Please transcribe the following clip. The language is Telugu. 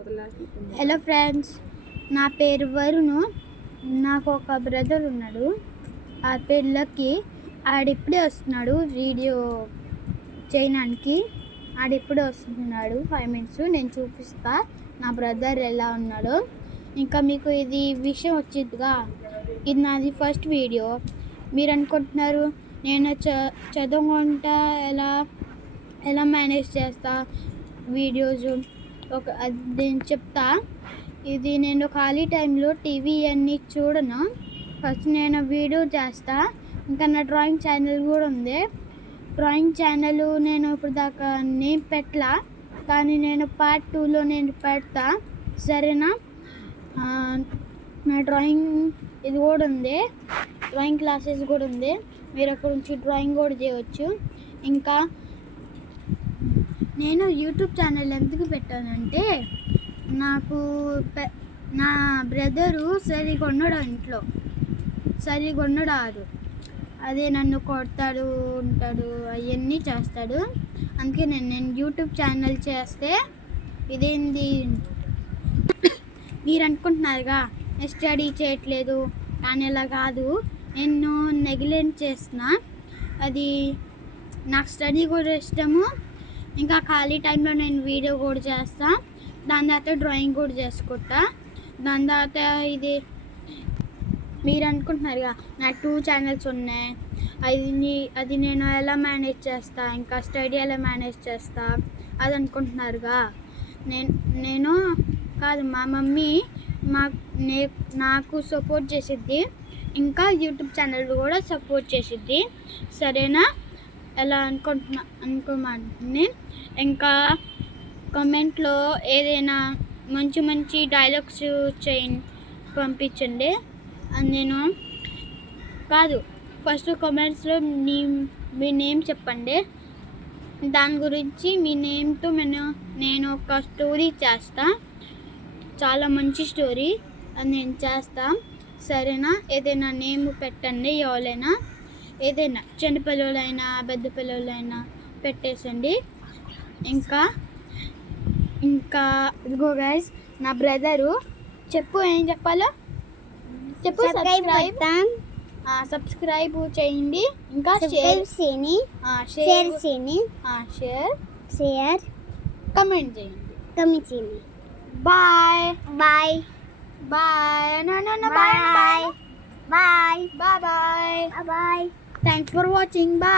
హలో ఫ్రెండ్స్, నా పేరు వరుణు. నాకు ఒక బ్రదర్ ఉన్నాడు, ఆ పేరు లక్కీ. ఆడిప్పుడే వస్తున్నాడు వీడియో చేయడానికి. ఆడిప్పుడే వస్తున్నాడు 5 minutes. నేను చూపిస్తా నా బ్రదర్ ఎలా ఉన్నాడో. ఇంకా మీకు ఇది విషయం వచ్చిందిగా, ఇది నాది ఫస్ట్ వీడియో. మీరు అనుకుంటున్నారు నేను చదువుకుంటా ఎలా మేనేజ్ చేస్తా వీడియోస్ అది నేను చెప్తా. ఇది నేను ఖాళీ టైంలో టీవీ అన్నీ చూడను. ఫస్ట్ నేను వీడియో చేస్తా. ఇంకా నా డ్రాయింగ్ ఛానల్ కూడా ఉంది. డ్రాయింగ్ ఛానల్ నేను ఇప్పుడు దాకా నేమ్ పెట్టలా, కానీ నేను పార్ట్ 2లో నేను పెడతా, సరేనా? నా డ్రాయింగ్ ఇది కూడా ఉంది, డ్రాయింగ్ క్లాసెస్ కూడా ఉంది. మీరు అక్కడ నుంచి డ్రాయింగ్ కూడా చేయవచ్చు. ఇంకా నేను యూట్యూబ్ ఛానల్ ఎందుకు పెట్టానంటే, నాకు నా బ్రదరు సరిగా ఉండడు, ఇంట్లో సరిగా ఉండడు. అదే నన్ను కొడతాడు ఉంటాడు, అవన్నీ చేస్తాడు. అందుకే నేను యూట్యూబ్ ఛానల్ చేస్తే ఇదేంది మీరు అనుకుంటున్నారుగా నేను స్టడీ చేయట్లేదు కానీ అలా కాదు. నేను నెగ్లెక్ట్ చేస్తున్నా. అది నాకు స్టడీ కూడా ఇష్టము. ఇంకా ఖాళీ టైంలో నేను వీడియో కూడా చేస్తా, దాని తర్వాత డ్రాయింగ్ కూడా చేసుకుంటా. దాని తర్వాత ఇది మీరు అనుకుంటున్నారుగా నాకు 2 ఛానల్స్ ఉన్నాయి, అది నేను ఎలా మేనేజ్ చేస్తా, ఇంకా స్టడీ ఎలా మేనేజ్ చేస్తా అది అనుకుంటున్నారుగా. నేను కాదు, మా మమ్మీ నాకు సపోర్ట్ చేసిద్ది, ఇంకా యూట్యూబ్ ఛానల్ కూడా సపోర్ట్ చేసిద్ది, సరేనా? ఎలా అనుకోమంటుంది. ఇంకా కామెంట్లో ఏదైనా మంచి డైలాగ్స్ పంపించండి. నేను కాదు, ఫస్ట్ కామెంట్స్లో మీ నేమ్ చెప్పండి. దాని గురించి మీ నేమ్తో నేను ఒక స్టోరీ చేస్తా, చాలా మంచి స్టోరీ అది నేను చేస్తా, సరేనా? ఏదైనా నేమ్ పెట్టండి, ఎవరైనా ఏదైనా చిన్న పిల్లలైనా పెద్ద పిల్లలైనా పెట్టేసండి. ఇంకా ఇదిగో గైస్, నా బ్రదరు చెప్పు, ఏం చెప్పాలో చెప్పు. సబ్స్క్రైబ్ చేయండి, ఇంకా షేర్ కమెంట్ చేయండి. Bye bye bye. Bye bye bye bye. Thanks for watching. Bye.